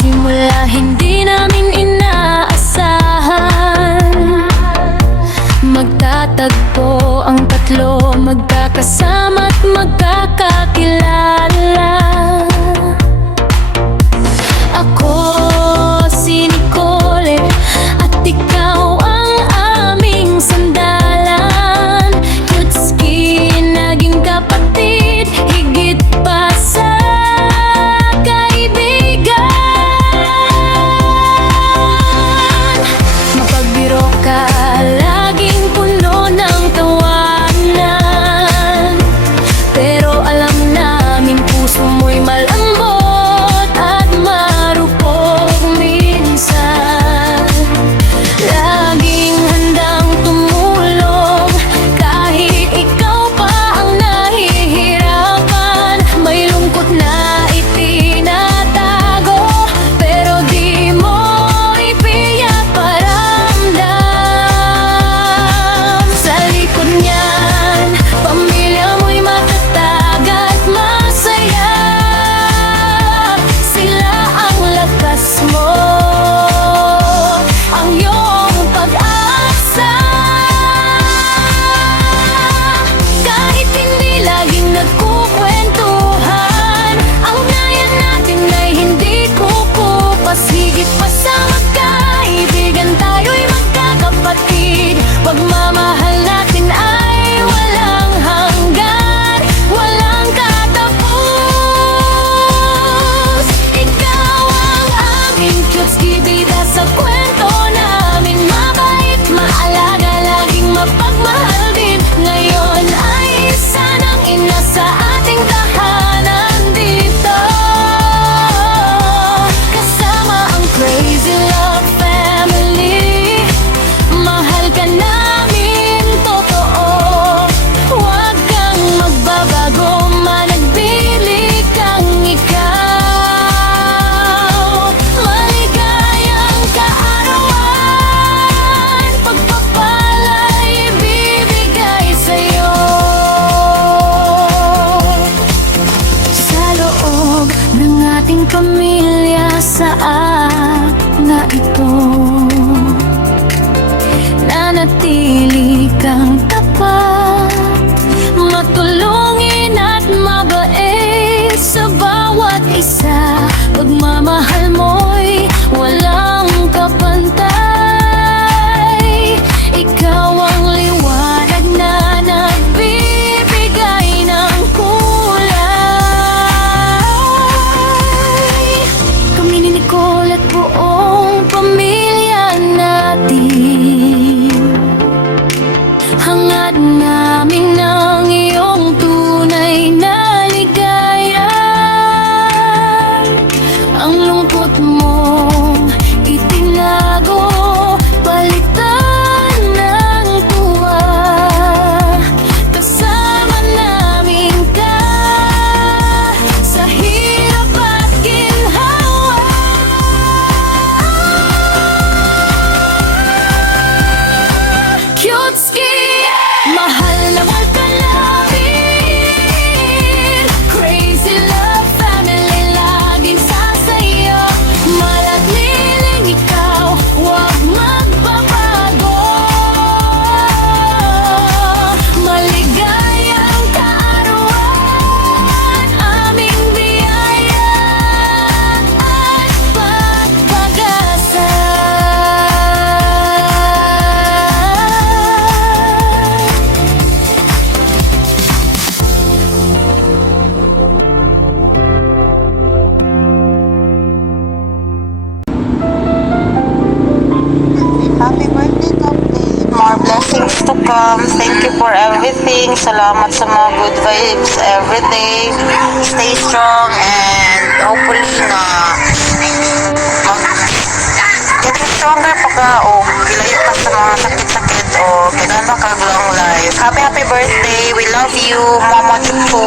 simula hindi namin inaasahan. Magtatagpo ang tatlo, magkakasama at magkakakilala. Ako si Nicole at ikaw ang aming sandalan. Cutesky, naging kapatid, higit pa sa kaibigan. Mapagbiro ka, laging puno ng tawanan, pero alam namin puso mo'y malambot at marupok minsan. Laging handang tumulong kahit ikaw pa ang nahihirapan. May lungkot na itinatago pero di mo ipiyak paramdam. Sa likod niyan, pamilya mo'y matatag at masaya. Sila ang lakas mo, ang iyong pag-asa. Kahit hindi laging nagkukwentuhan, ang ugnayan natin ay hindi kukupas. Higit pa sa magkaibigan, tayo'y magkakapatid. Pagmamahal natin ay walang hanggan, walang katapos. Ikaw ang aming Cutesky, bida sa kwento namin. Mabait, maalaga, laging mapagmahal din. Ngayon ay isa ng ina sa ating tahanan dito. Kasama ang Crazy Love Family. Mahal ka namin totoo, huwag kang magbabago, managbili kang ikaw. Maligayang kaarawan, pagpapala'y ibibigay sa'yo. Sa loob ng ating pamilya, saat na ito, nanatili kang tapat, matulungin at mabait sa bawat isa. Pagmamahal mo'y walang kapantay. Ikaw ang liwanag na nagbibigay ng kulay. Kami ni Nicole at buong pamilya natin, hangad namin ng iyong tunay na ligaya. Ang lungkot mong itinago, palitan ng tuwa. Kasama namin ka sa hirap at ginhawa. Cutesky, mahal na mahal ka namin. Crazy Love Family, laging sasayo. Mala't liling ikaw, huwag magbabago. Maligayang kaarawan, aming biyaya at pag-asa. Happy birthday, Kapti. More blessings to come. Thank you for everything. Salamat sa mga good vibes everyday. Stay strong and hopefully na get stronger pagka o kilayo ka sa mga sakit-sakit o kinala ka long life. Happy birthday. We love you. Mama Chupo.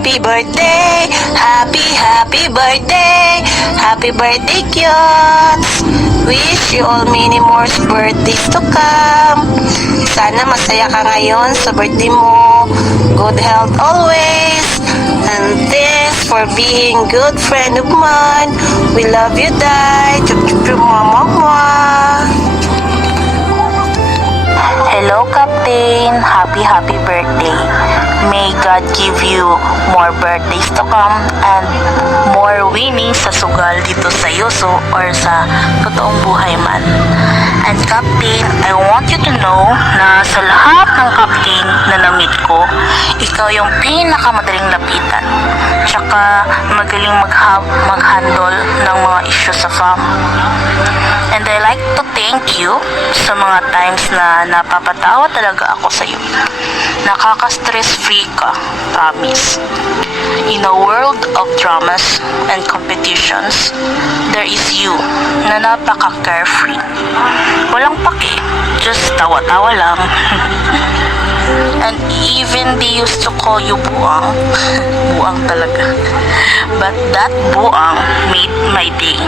Happy birthday, happy birthday, happy birthday, cute. Wish you all many more birthdays to come. Sana masaya ka ngayon sa birthday mo. Good health always. And thanks for being good friend of mine. We love you, Dai. Chup chup chup, mama. Hello, Captain. Happy birthday. May God give you more birthdays to come and more winnings sa sugal dito sa Yoso or sa totoong buhay man. And Captain, I want you to know na sa lahat ng Captain na na-meet ko, ikaw yung pinakamadaling lapitan. Tsaka magaling mag-handle ng mga issue sa farm. And I like to thank you sa mga times na napapatawa talaga ako sa iyo. Nakaka-stress free ka, promise. In a world of dramas and competitions, there is you na napaka-carefree. Walang pake, just tawa-tawa lang. And even they used to call you buang. Buang talaga. But that buang made my day.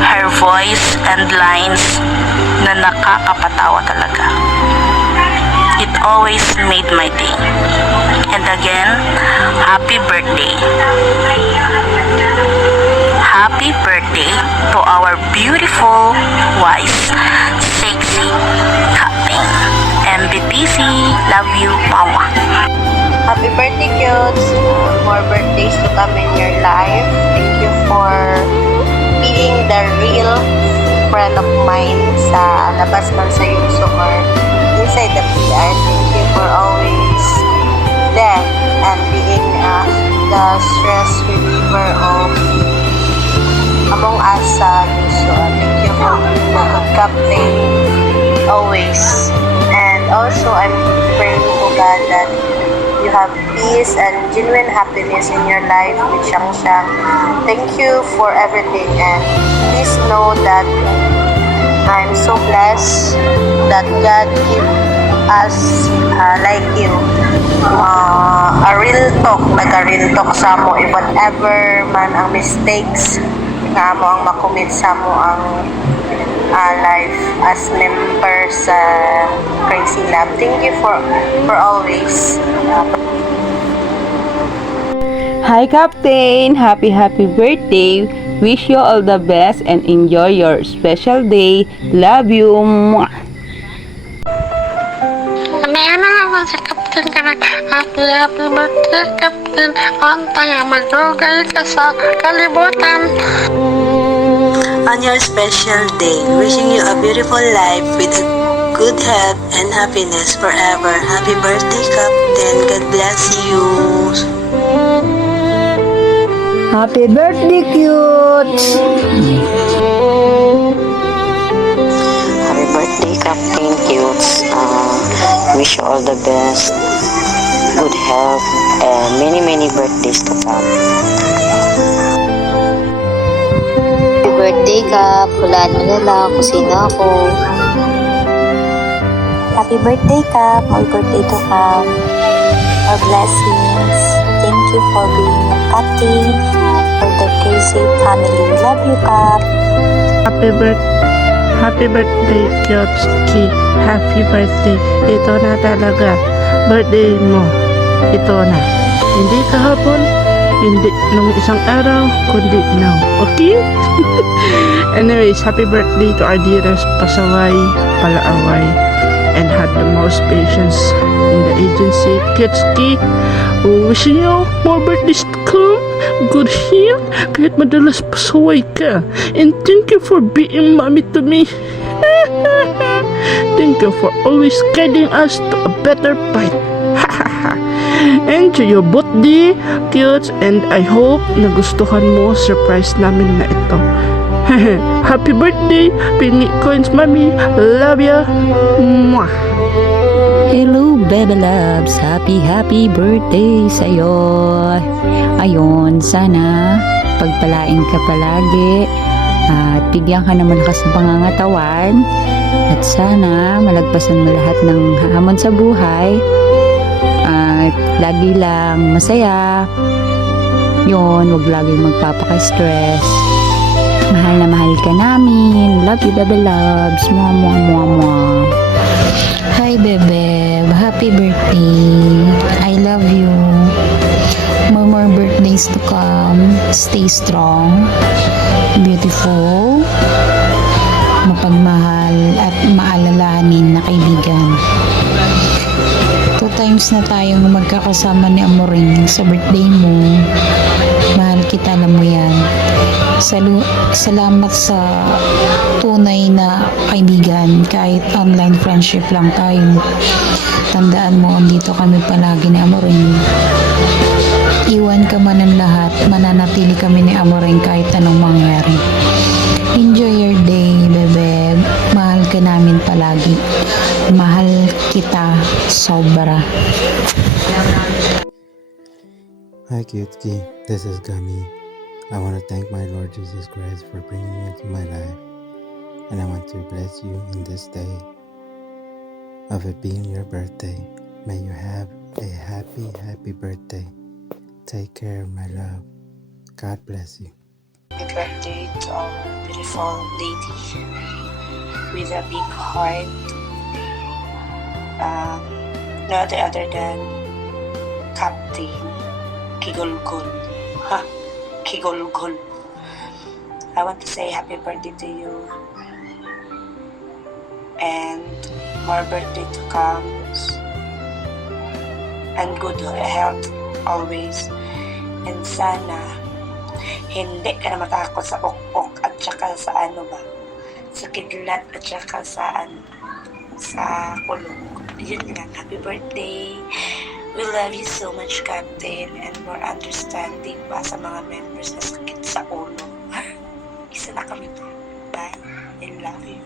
Her voice and lines na nakakapatawa talaga. It always made my day. And again, happy birthday. Happy birthday to our beautiful, wise, sexy Captain. MBTC, love you, Mama. Happy birthday, cutes. More birthdays to come in your life. Thank you for being the real friend of mine sa labas ng Sayuso or inside the PR. Thank you for always there and being the stress reliever of among us sa Yuso. Thank you for being the good captain always. And also, I'm praying to God that you have peace and genuine happiness in your life with Shang. Thank you for everything, and please know that I'm so blessed that God give us like you a real talk, nag-real talk sa mo, whatever man ang mistakes nga mo ang makumit sa mo ang life as member sa Crazy Lab. Thank you for always. Hi Captain! Happy birthday! Wish you all the best and enjoy your special day. Love you! Mwah! Meron na naman si Captain ka na happy birthday, Captain. Antay, mag-rugay ka sa kalibutan. On your special day, wishing you a beautiful life with a good health and happiness forever. Happy birthday, Captain. God bless you. Happy birthday, cutes! Happy birthday, Captain Cutes. Wish you all the best, good health, and many birthdays to come. Happy birthday, Kap. Hulaan mo na lang kung sino ako. Happy birthday, Kap. More birthday to come. More blessings. Thank you for being a captain for the Crazy family. Love you, Kap. Happy birthday, Kyotsuki. Happy birthday. Ito na talaga. Birthday mo. Ito na. Hindi kahapon, hindi nung isang araw, kundi now. Okay? Anyways, happy birthday to our dearest pasaway, palaaway, and had the most patience in the agency. Kyotsuki, wishing you more birthdays to come. Good health, kahit madalas pasaway ka. And thank you for being mommy to me. Thank you for always guiding us to a better fight. Enjoy your birthday, cutes, and I hope nagustuhan mo surprise namin na ito. Happy birthday, Pingi Coins Mommy. Love ya. Mwah. Hello, Bebe Loves! Happy birthday sa'yo! Ayun, sana pagpalain ka palagi at bigyan ka ng malakas na pangangatawan at sana malagpasan mo lahat ng hamon sa buhay at lagi lang masaya. Yun, huwag lagi magpapaka-stress. Mahal na mahal ka namin. Love you, Bebe Loves! Mwah, mwah, mwah, mwah! Hi, Bebe. Happy birthday. I love you. days to come. Stay strong, beautiful, mapagmahal at maalalahanin na kaibigan. 2 times na tayong magkakasama ni Amoring sa birthday mo. Mahal kita, alam mo yan. Salamat sa tunay na kaibigan kahit online friendship lang tayo. Tandaan mo, andito kami palagi ni Amoring. Iwan ka man ng lahat, mananatili kami ni Amoring kahit anong mangyari. Enjoy your day, bebe. Mahal ka namin palagi. Mahal kita sobra. Hi Kyutki, this is Gami. I want to thank my Lord Jesus Christ for bringing you into my life, and I want to bless you in this day of it being your birthday. May you have a happy birthday. Take care, my love. God bless you. Happy birthday to our beautiful lady with a big heart. No other than Captain Kigolgol. Kigolgol. I want to say happy birthday to you. And more birthday to come. And good health always. And sana hindi ka na matakot sa ok-ok at saka sa sa kidlat at saka sa sa kulong. Yun lang. Happy birthday. We love you so much, Captain, and more understanding pa sa mga members na sakit sa ulo. Isa na kami pa. Bye. I love you.